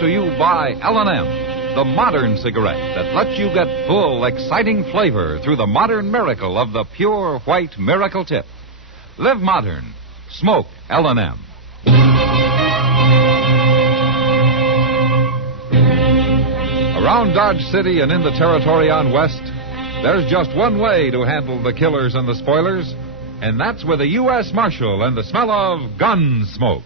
to you by L&M, the modern cigarette that lets you get full, exciting flavor through the modern miracle of the pure white miracle tip. Live modern. Smoke L&M. Around Dodge City and in the territory on West, there's just one way to handle the killers and the spoilers, and that's with a U.S. Marshal and the smell of Gunsmoke.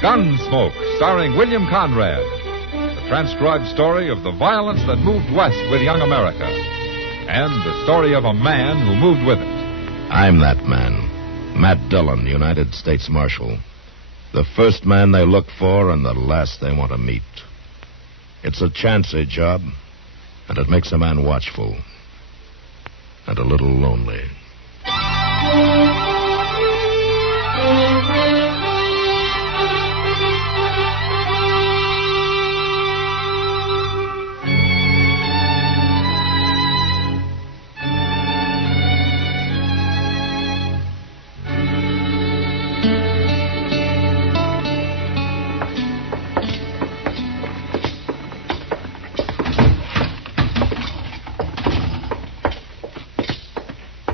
Gunsmoke, starring William Conrad. The transcribed story of the violence that moved west with young America. And the story of a man who moved with it. I'm that man. Matt Dillon, United States Marshal. The first man they look for and the last they want to meet. It's a chancy job, and it makes a man watchful. And a little lonely.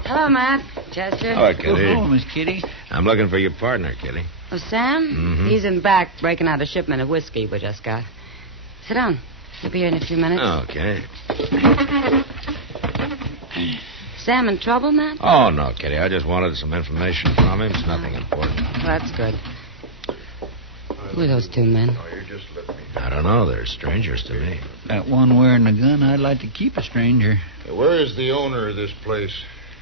Hello, Matt. Chester. Hello, Kitty. Oh, Miss Kitty. I'm looking for your partner, Kitty. Oh, Sam? Mm-hmm. He's in back breaking out a shipment of whiskey we just got. Sit down. He'll be here in a few minutes. Okay. Sam in trouble, Matt? Oh, no, Kitty. I just wanted some information from him. It's nothing important. Well, that's good. Who are those two men? I don't know. They're strangers to me. That one wearing the gun, I'd like to keep a stranger. Where is the owner of this place?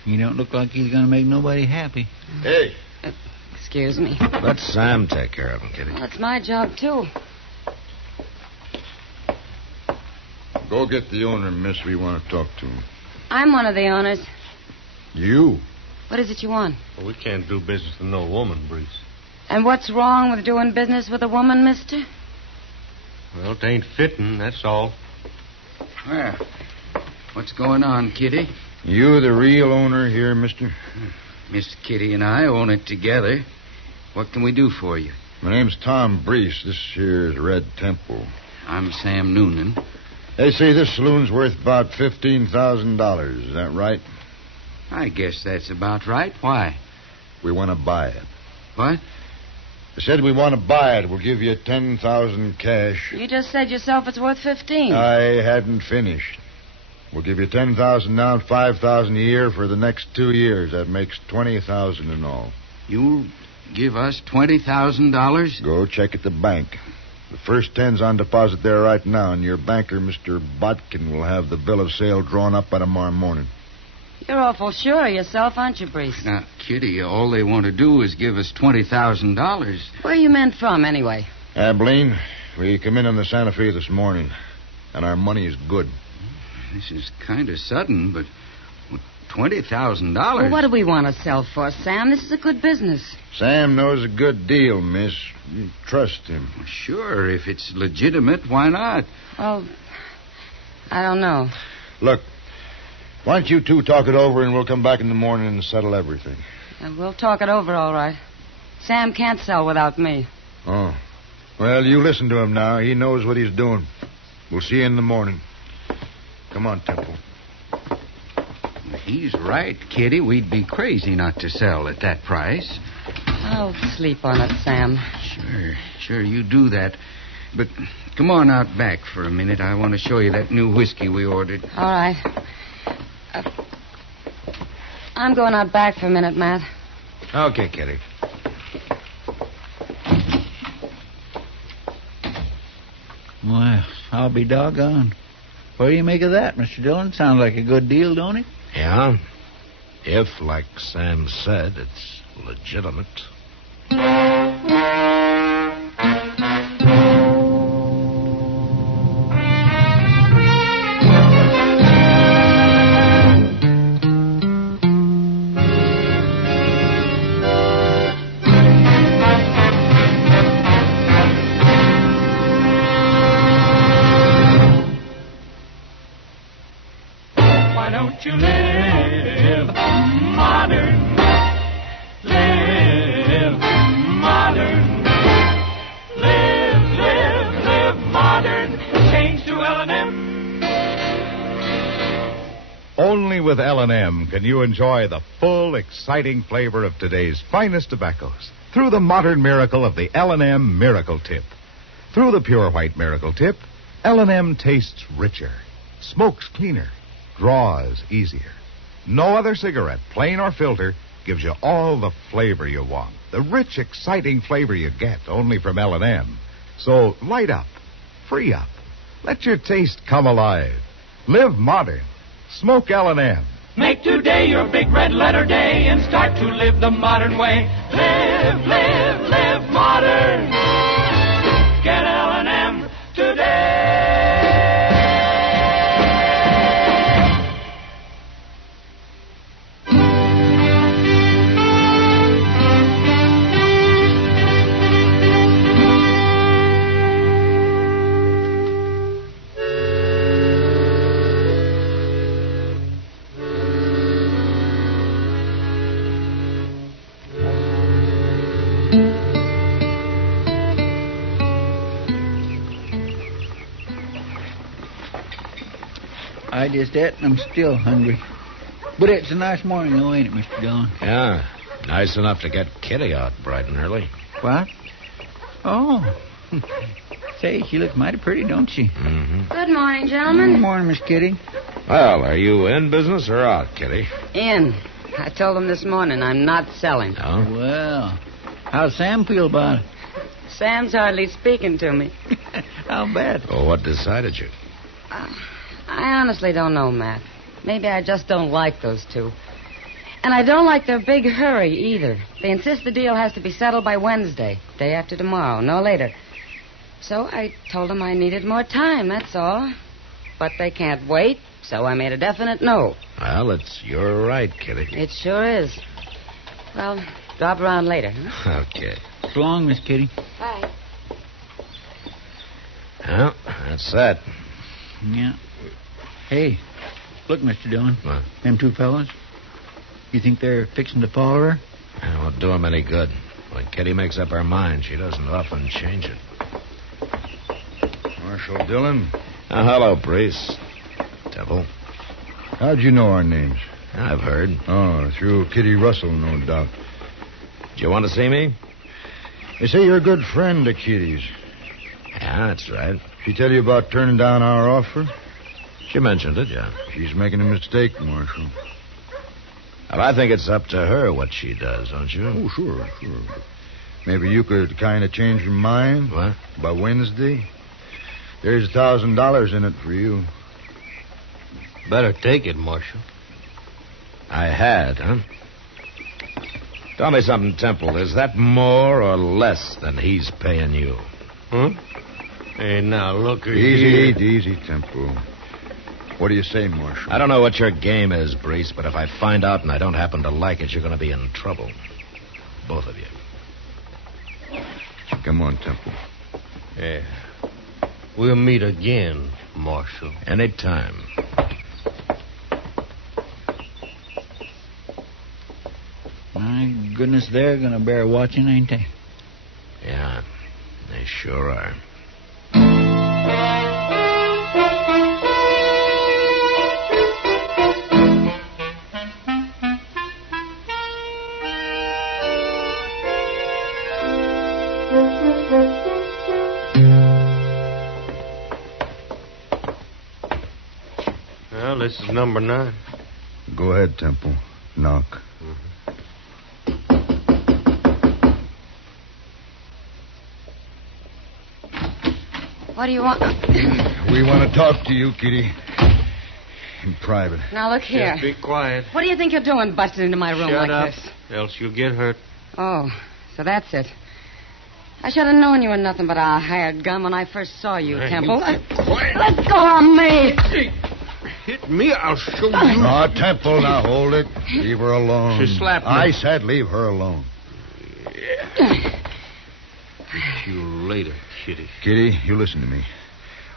He don't look like he's going to make nobody happy. Hey. Excuse me. Let Sam take care of him, Kitty. Well, it's my job, too. Go get the owner, miss. We want to talk to him. I'm one of the owners. You? What is it you want? Well, we can't do business with no woman, Breeze. And what's wrong with doing business with a woman, mister? Well, it ain't fitting, that's all. Well, what's going on, Kitty? You the real owner here, mister? Miss Kitty and I own it together. What can we do for you? My name's Tom Breese. This here is Red Temple. I'm Sam Noonan. They say this saloon's worth about $15,000. Is that right? I guess that's about right. Why? We want to buy it. What? I said we want to buy it. We'll give you $10,000 cash. You just said yourself it's worth 15. I hadn't finished. We'll give you $10,000 now and $5,000 a year for the next 2 years. That makes $20,000 in all. You'll give us $20,000? Go check at the bank. The first 10's on deposit there right now, and your banker, Mr. Botkin, will have the bill of sale drawn up by tomorrow morning. You're awful sure of yourself, aren't you, Breeze? Now, Kitty, all they want to do is give us $20,000. Where are you men from, anyway? Abilene, we come in on the Santa Fe this morning, and our money is good. This is kind of sudden, but $20,000? Well, what do we want to sell for, Sam? This is a good business. Sam knows a good deal, miss. You trust him. Well, sure, if it's legitimate, why not? Well, I don't know. Look, why don't you two talk it over, and we'll come back in the morning and settle everything. We'll talk it over, all right. Sam can't sell without me. Oh. Well, you listen to him now. He knows what he's doing. We'll see you in the morning. Come on, Temple. He's right, Kitty. We'd be crazy not to sell at that price. I'll sleep on it, Sam. Sure, you do that. But come on out back for a minute. I want to show you that new whiskey we ordered. All right. I'm going out back for a minute, Matt. Okay, Kitty. Well, I'll be doggone. What do you make of that, Mr. Dillon? Sounds like a good deal, don't it? Yeah? If, like Sam said, it's legitimate. with L&M can you enjoy the full, exciting flavor of today's finest tobaccos through the modern miracle of the L&M Miracle Tip. Through the pure white Miracle Tip, L&M tastes richer, smokes cleaner, draws easier. No other cigarette, plain or filter, gives you all the flavor you want. The rich, exciting flavor you get only from L&M. So light up, free up, let your taste come alive. Live modern. Smoke L&M. Make today your big red letter day and start to live the modern way. Live, live, live modern. Get L&M today. I just ate and I'm still hungry. But it's a nice morning, though, ain't it, Mr. Dillon? Yeah, nice enough to get Kitty out bright and early. What? Oh. Say, she looks mighty pretty, don't she? Mm-hmm. Good morning, gentlemen. Good morning, Miss Kitty. Well, are you in business or out, Kitty? In. I told them this morning I'm not selling. No? Well, how's Sam feel about it? Sam's hardly speaking to me. I'll bet. Well, what decided you? I honestly don't know, Matt. Maybe I just don't like those two. And I don't like their big hurry, either. They insist the deal has to be settled by Wednesday, day after tomorrow, no later. So I told them I needed more time, that's all. But they can't wait, so I made a definite no. Well, it's your right, Kitty. It sure is. Well, drop around later, huh? Okay. So long, Miss Kitty. Bye. Well, that's that. Yeah. Hey, look, Mr. Dillon. What? Them two fellas. You think they're fixing to follow her? It won't do him any good. When Kitty makes up her mind, she doesn't often change it. Marshal Dillon. Hello, Priest. Temple. How'd you know our names? I've heard. Oh, through Kitty Russell, no doubt. Do you want to see me? They say you're a good friend to Kitty's. Yeah, that's right. She tell you about turning down our offer? She mentioned it, yeah. She's making a mistake, Marshal. Well, I think it's up to her what she does, don't you? Oh, sure. Maybe you could kind of change your mind. What? By Wednesday. There's $1,000 in it for you. Better take it, Marshal. I had, huh? Tell me something, Temple. Is that more or less than he's paying you? Huh? Hey, now, look here. Easy, Temple. What do you say, Marshal? I don't know what your game is, Brees, but if I find out and I don't happen to like it, you're going to be in trouble. Both of you. Come on, Temple. Yeah. We'll meet again, Marshal. Anytime. My goodness, they're going to bear watching, ain't they? Yeah, they sure are. Well, this is number 9. Go ahead, Temple. Knock. What do you want? We want to talk to you, Kitty. In private. Now, look here. Just be quiet. What do you think you're doing busting into my room Shut like up, this? else you'll get hurt. Oh, so that's it. I should have known you were nothing but a hired gun when I first saw you, Hey, Temple. you keep quiet. Let go of me! Hit me, I'll show you. No, Temple, now hold it. Leave her alone. She slapped me. I said leave her alone. See you later, Kitty. Kitty, you listen to me.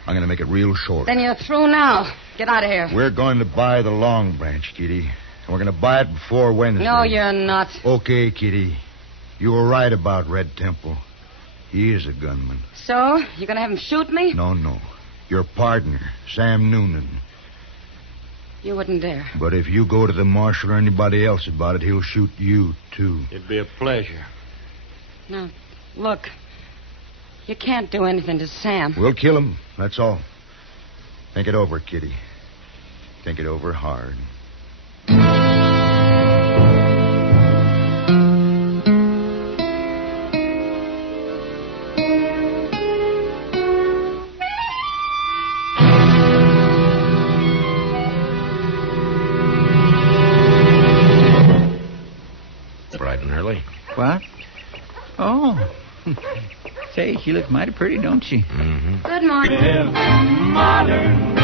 I'm going to make it real short. Then you're through now. Get out of here. We're going to buy the Long Branch, Kitty. And we're going to buy it before Wednesday. No, you're not. Okay, Kitty. You were right about Red Temple. He is a gunman. So? You're going to have him shoot me? No. Your partner, Sam Noonan. You wouldn't dare. But if you go to the marshal or anybody else about it, he'll shoot you, too. It'd be a pleasure. No, look. You can't do anything to Sam. We'll kill him, that's all. Think it over, Kitty. Think it over hard. Bright and early. What? Oh. Say, she looks mighty pretty, don't she? Mm-hmm. Good morning. Live modern.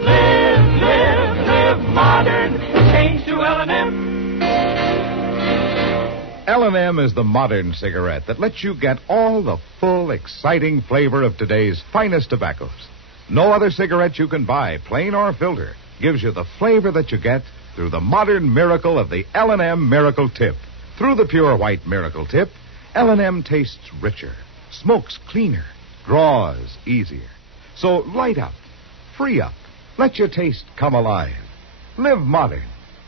Live modern. Change to L&M. L&M is the modern cigarette that lets you get all the full, exciting flavor of today's finest tobaccos. No other cigarette you can buy, plain or filter, gives you the flavor that you get through the modern miracle of the L&M Miracle Tip. Through the pure white Miracle Tip, L&M tastes richer, smokes cleaner, draws easier. So light up, free up, let your taste come alive. Live modern.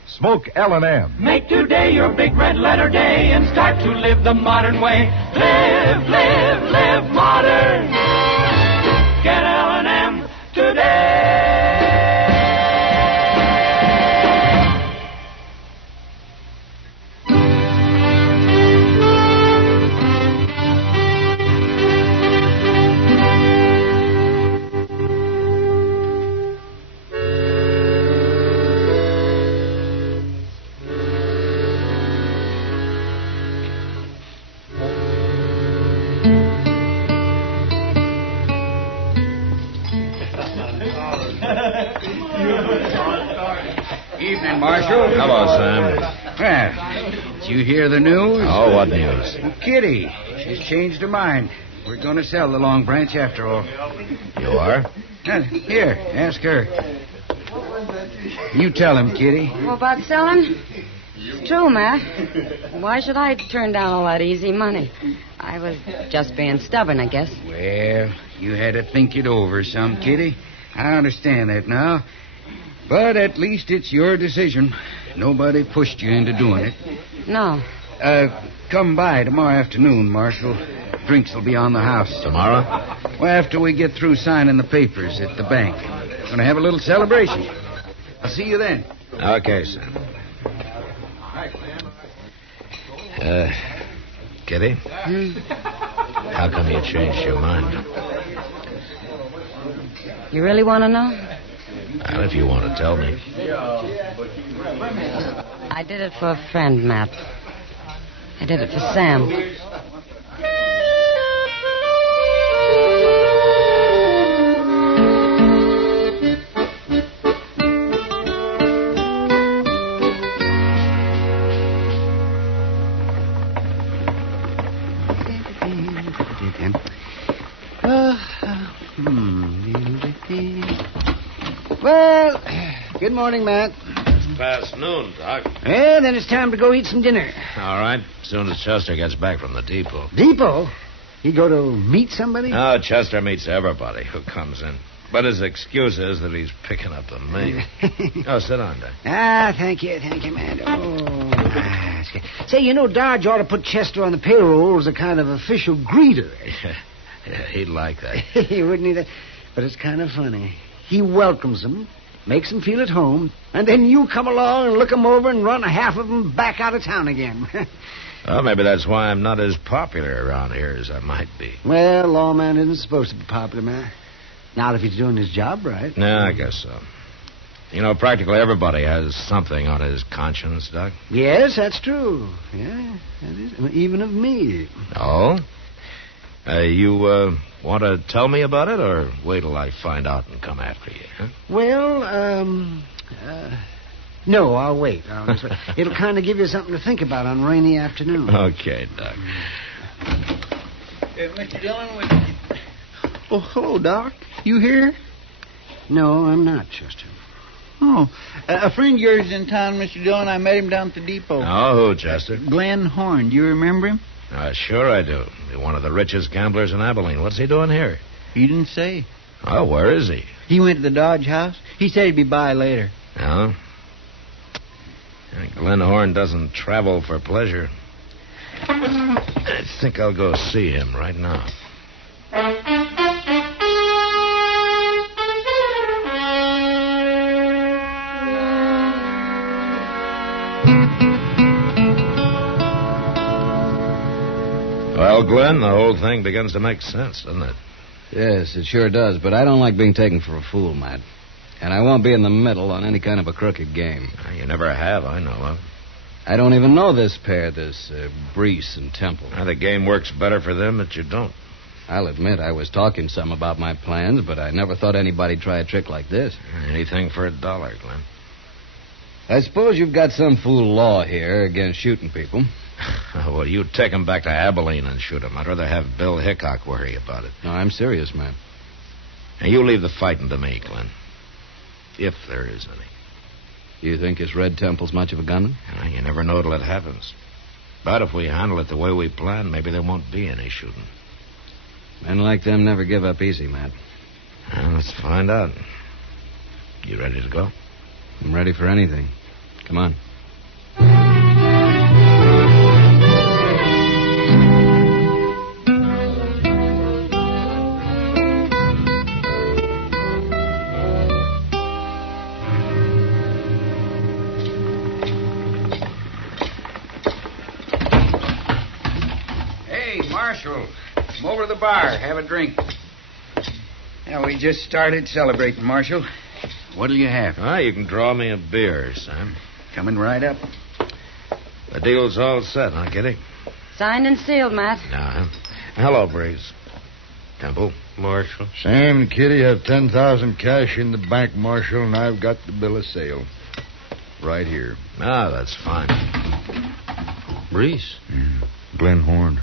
Smoke L&M. Make today your big red letter day and start to live the modern way. Live modern. Get L&M today. Evening, Marshal. Hello, Sam. Well, did you hear the news? Oh, what news? Kitty, she's changed her mind. We're going to sell the Long Branch after all. You are? Here, ask her. You tell him, Kitty. Well, about selling? It's true, Matt. Why should I turn down all that easy money? I was just being stubborn, I guess. Well, you had to think it over some, Kitty. I understand that now. But at least it's your decision. Nobody pushed you into doing it. No. Come by tomorrow afternoon, Marshal. Drinks will be on the house. Tomorrow? Well, after we get through signing the papers at the bank. Going to have a little celebration. I'll see you then. Okay, Sam. Kitty? How come you changed your mind? You really want to know? Well, if you want to tell me. I did it for a friend, Matt. I did it for Sam. Well, good morning, Matt. It's past noon, Doc. Well, then it's time to go eat some dinner. All right. As soon as Chester gets back from the depot. Depot? You go to meet somebody? No, Chester meets everybody who comes in. But his excuse is that he's picking up the mail. Oh, sit down, Doc. Thank you, Matt. That's good. Say, you know, Dodge ought to put Chester on the payroll as a kind of official greeter. Yeah, he'd like that. He wouldn't either. But it's kind of funny. He welcomes them, makes them feel at home, and then you come along and look them over and run half of them back out of town again. Well, maybe that's why I'm not as popular around here as I might be. Well, lawman isn't supposed to be popular, man. Not if he's doing his job right. No, I guess so. You know, practically everybody has something on his conscience, Doc. Yes, that's true. Yeah, that is. Even of me. Oh? You want to tell me about it, or wait till I find out and come after you, huh? Well, no, I'll wait. It'll kind of give you something to think about on rainy afternoon. Okay, Doc. Mr. Dillon, Oh, hello, Doc. You here? No, I'm not, Chester. Oh, a friend of yours is in town, Mr. Dillon. I met him down at the depot. Oh, who, Chester? Glenn Horn. Do you remember him? Sure I do. He's one of the richest gamblers in Abilene. What's he doing here? He didn't say. Oh, where is he? He went to the Dodge house. He said he'd be by later. No? Glenn Horn doesn't travel for pleasure. I think I'll go see him right now. Well, Glenn, the whole thing begins to make sense, doesn't it? Yes, it sure does, but I don't like being taken for a fool, Matt. And I won't be in the middle on any kind of a crooked game. You never have, I know of. I don't even know this pair, Brees and Temple. The game works better for them that you don't. I'll admit I was talking some about my plans, but I never thought anybody'd try a trick like this. Anything for $1, Glenn. I suppose you've got some fool law here against shooting people. Well, you take 'em back to Abilene and shoot 'em. I'd rather have Bill Hickok worry about it. No, I'm serious, man. Now, you leave the fighting to me, Glenn. If there is any. You think this Red Temple's much of a gunman? You never know till it happens. But if we handle it the way we plan, maybe there won't be any shooting. Men like them never give up easy, Matt. Well, let's find out. You ready to go? I'm ready for anything. Come on. Marshal, come over to the bar. Have a drink. Yeah, we just started celebrating, Marshal. What'll you have? You can draw me a beer, Sam. Coming right up. The deal's all set, huh, Kitty? Signed and sealed, Matt. Hello, Breeze. Temple. Marshal. Sam and Kitty have 10,000 cash in the bank, Marshal, and I've got the bill of sale. Right here. That's fine. Breeze? Glenn Horn.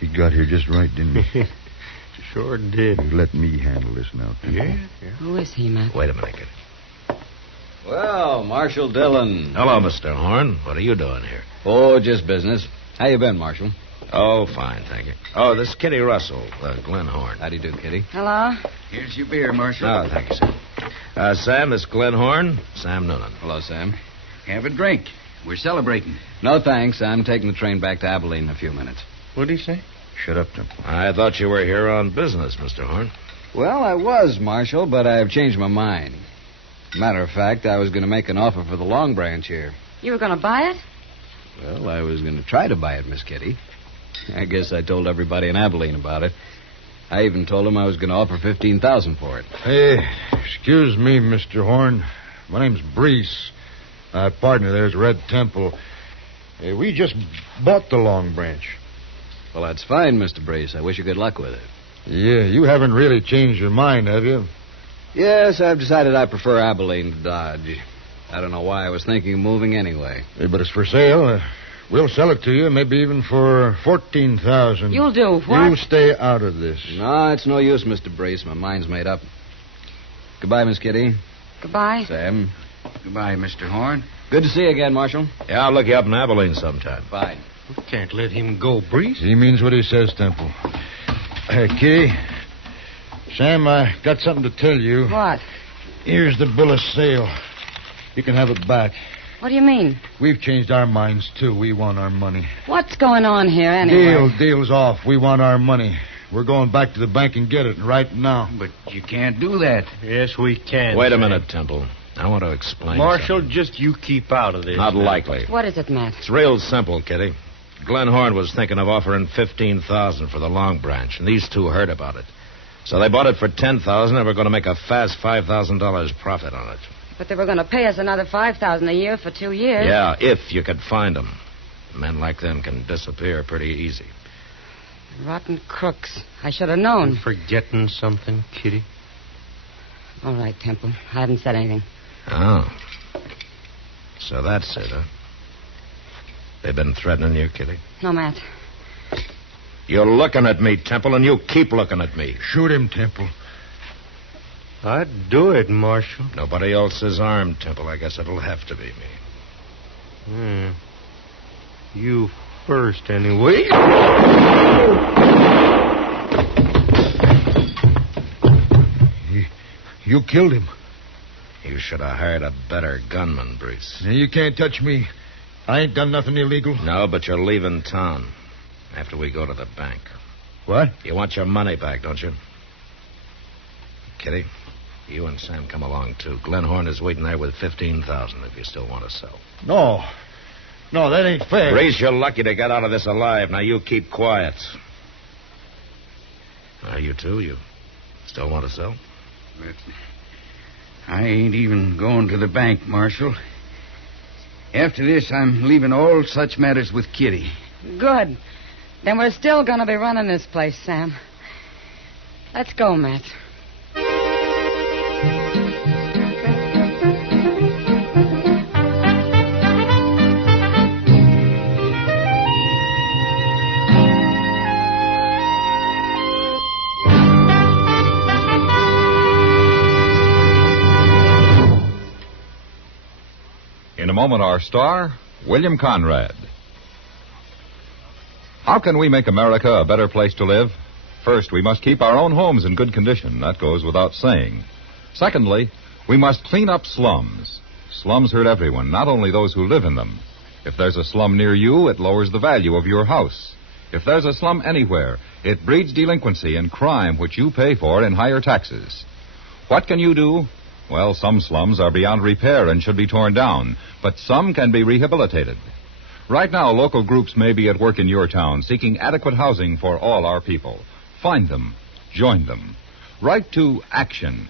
He got here just right, didn't he? Sure did. Let me handle this now, Temple. Yeah. Who is he, Matt? Wait a minute, Kitty. Well, Marshal Dillon. Hello, Mr. Horn. What are you doing here? Oh, just business. How you been, Marshal? Oh, fine, thank you. Oh, this is Kitty Russell, Glenn Horn. How do you do, Kitty? Hello? Here's your beer, Marshal. Oh, thank you, sir. Sam, this is Glenn Horn. Sam Noonan. Hello, Sam. Have a drink. We're celebrating. No, thanks. I'm taking the train back to Abilene in a few minutes. What'd he say? Shut up, Temple. I thought you were here on business, Mr. Horn. Well, I was, Marshal, but I've changed my mind. Matter of fact, I was going to make an offer for the Long Branch here. You were going to buy it? Well, I was going to try to buy it, Miss Kitty. I guess I told everybody in Abilene about it. I even told them I was going to offer $15,000 for it. Hey, excuse me, Mr. Horn. My name's Brees. My partner there's Red Temple. Hey, we just bought the Long Branch. Well, that's fine, Mr. Brace. I wish you good luck with it. Yeah, you haven't really changed your mind, have you? Yes, I've decided I prefer Abilene to Dodge. I don't know why I was thinking of moving anyway. Hey, but it's for sale. We'll sell it to you, maybe even for $14,000. You'll do what? You stay out of this. No, it's no use, Mr. Brace. My mind's made up. Goodbye, Miss Kitty. Goodbye. Sam. Goodbye, Mr. Horn. Good to see you again, Marshal. Yeah, I'll look you up in Abilene sometime. Fine. We can't let him go, Breeze. He means what he says, Temple. Hey, Kitty. Sam, I got something to tell you. What? Here's the bill of sale. You can have it back. What do you mean? We've changed our minds, too. We want our money. What's going on here, anyway? Deal's off. We want our money. We're going back to the bank and get it right now. But you can't do that. Yes, we can. Wait a Sam. minute, Temple. I want to explain Marshal, something. just you keep out of this. Not now. likely. What is it, Matt? It's real simple, Kitty. Glenn Horn was thinking of offering $15,000 for the Long Branch, and these two heard about it. So they bought it for $10,000, and we're going to make a fast $5,000 profit on it. But they were going to pay us another $5,000 a year for 2 years. Yeah, if you could find them. Men like them can disappear pretty easy. Rotten crooks. I should have known. You forgetting something, Kitty? All right, Temple. I haven't said anything. Oh. So that's it, huh? They've been threatening you, Kitty? No, Matt. You're looking at me, Temple, and you keep looking at me. Shoot him, Temple. I'd do it, Marshal. Nobody else is armed, Temple. I guess it'll have to be me. You first, anyway. You killed him. You should have hired a better gunman, Brees. Now, you can't touch me. I ain't done nothing illegal. No, but you're leaving town after we go to the bank. What? You want your money back, don't you? Kitty, you and Sam come along, too. Glenn Horn is waiting there with $15,000 if you still want to sell. No. No, that ain't fair. Brees, you're lucky to get out of this alive. Now, you keep quiet. Now, you two, you still want to sell? But I ain't even going to the bank, Marshal. After this, I'm leaving all such matters with Kitty. Good. Then we're still going to be running this place, Sam. Let's go, Matt. In a moment, our star, William Conrad. How can we make America a better place to live? First, we must keep our own homes in good condition. That goes without saying. Secondly, we must clean up slums. Slums hurt everyone, not only those who live in them. If there's a slum near you, it lowers the value of your house. If there's a slum anywhere, it breeds delinquency and crime, which you pay for in higher taxes. What can you do? Well, some slums are beyond repair and should be torn down, but some can be rehabilitated. Right now, local groups may be at work in your town seeking adequate housing for all our people. Find them. Join them. Write to Action.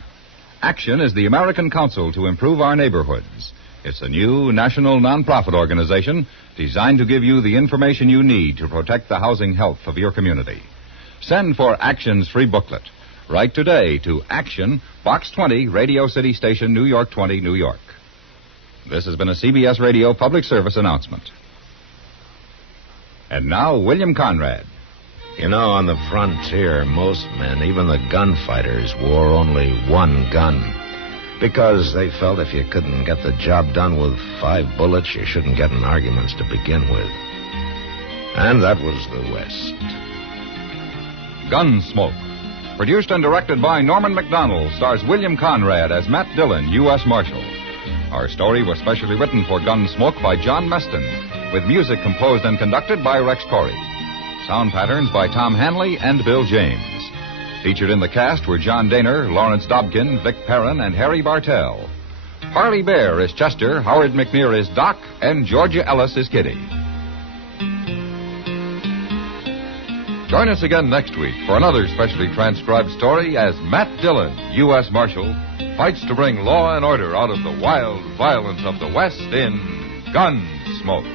Action is the American Council to Improve Our Neighborhoods. It's a new national nonprofit organization designed to give you the information you need to protect the housing health of your community. Send for Action's free booklet. Write today to Action, Box 20, Radio City Station, New York 20, New York. This has been a CBS Radio public service announcement. And now, William Conrad. You know, on the frontier, most men, even the gunfighters, wore only one gun. Because they felt if you couldn't get the job done with 5 bullets, you shouldn't get in arguments to begin with. And that was the West. Gunsmoke. Produced and directed by Norman Macdonnell, stars William Conrad as Matt Dillon, U.S. Marshal. Our story was specially written for Gunsmoke by John Meston, with music composed and conducted by Rex Corey. Sound patterns by Tom Hanley and Bill James. Featured in the cast were John Daner, Lawrence Dobkin, Vic Perrin, and Harry Bartell. Harley Bear is Chester, Howard McNear is Doc, and Georgia Ellis is Kitty. Join us again next week for another specially transcribed story as Matt Dillon, U.S. Marshal, fights to bring law and order out of the wild violence of the West in Gunsmoke.